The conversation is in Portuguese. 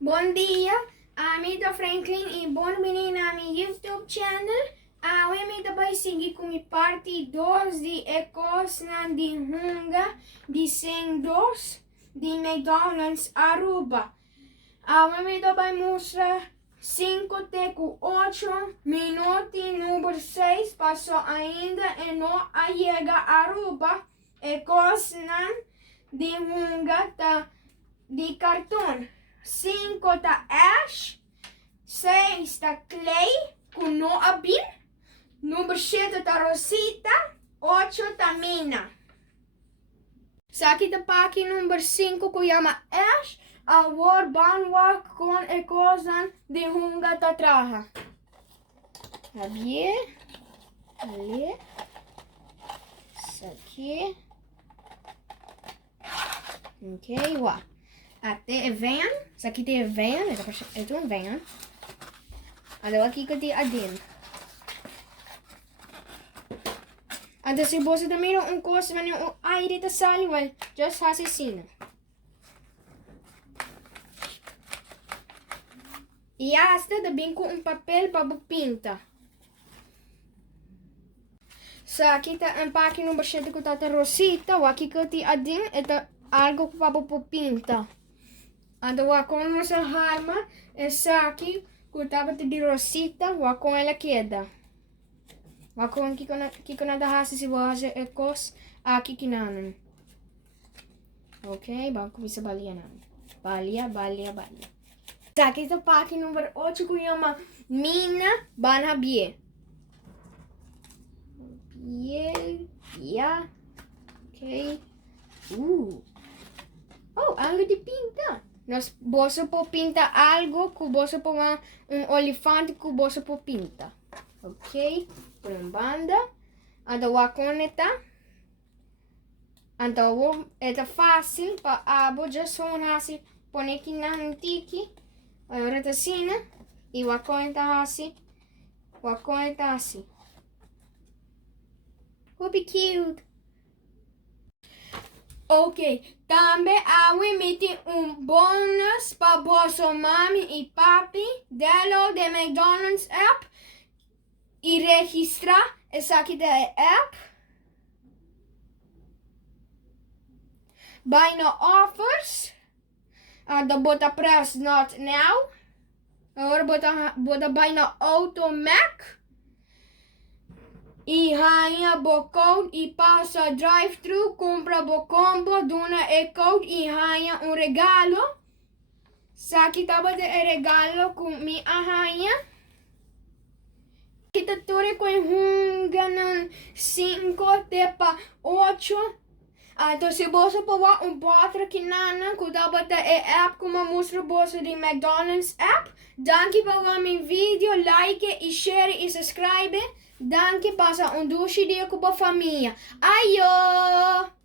Bom dia, amiga Franklin e bem-vindo a meu YouTube channel. Hoje vai seguir com a parte 2 de cosnan de hunga de 102 de McDonalds Aruba. Hoje vai mostrar 5 até 8 minutos, número 6 passou ainda e não chega a Aruba. Cosnan de hunga de cartão. 5 tá ash, 6 tá clay, com no abin, número 7 tá rosita, 8 tá mina. Aqui tá paki número 5 que chama ash, agora banwa com a coisa de hunga tá traha. Tá bem? Ali. Isso aqui. Ok, uau. Até é van, isso aqui tem van, é um van. Ada aqui que tem adin. Ada se você também não coisa, mas não aire da sala, well, just assassina. E esta também com papel para pintar. Aqui tá um pack número 7 que tá rosita, o aqui que tem adin, é algo para pintar. Ando com nossa arma, essa aqui, que estava de rosita, com ela queda. Com que nada hasi se você é cos aqui que não. Ok, vamos começar a balia não. Balia. Aqui está o pack número 8 que chama mina banha bie. Yeah. Ok. Oh, algo de pinta. Nós você pode pintar algo que você pode elefante que você pode pintar. Ok? Por uma banda. Então, a conecta. Então, é fácil para abo já só assim, pôr aqui na tiki. Agora tá assim, né? E o conecta assim. O conecta assim. Will be cute. Ok, também emite bônus para vosso mami e papi dentro do McDonald's app e registrar essa aqui da app. Vai no offers, bota press not now, agora bota vai no automac. E rainha bocode e passa drive-thru, compra combo, dona code e rainha regalo. Aqui tava de regalo com minha rainha. Kita tuloy ko hunga ng 5 tepa 8. Então se você pode outra kinana, que dapat app como mostra você de McDonald's app. Danke para meu vídeo, like e share e subscribe. Danke passa dushi dia com a família. Ayo!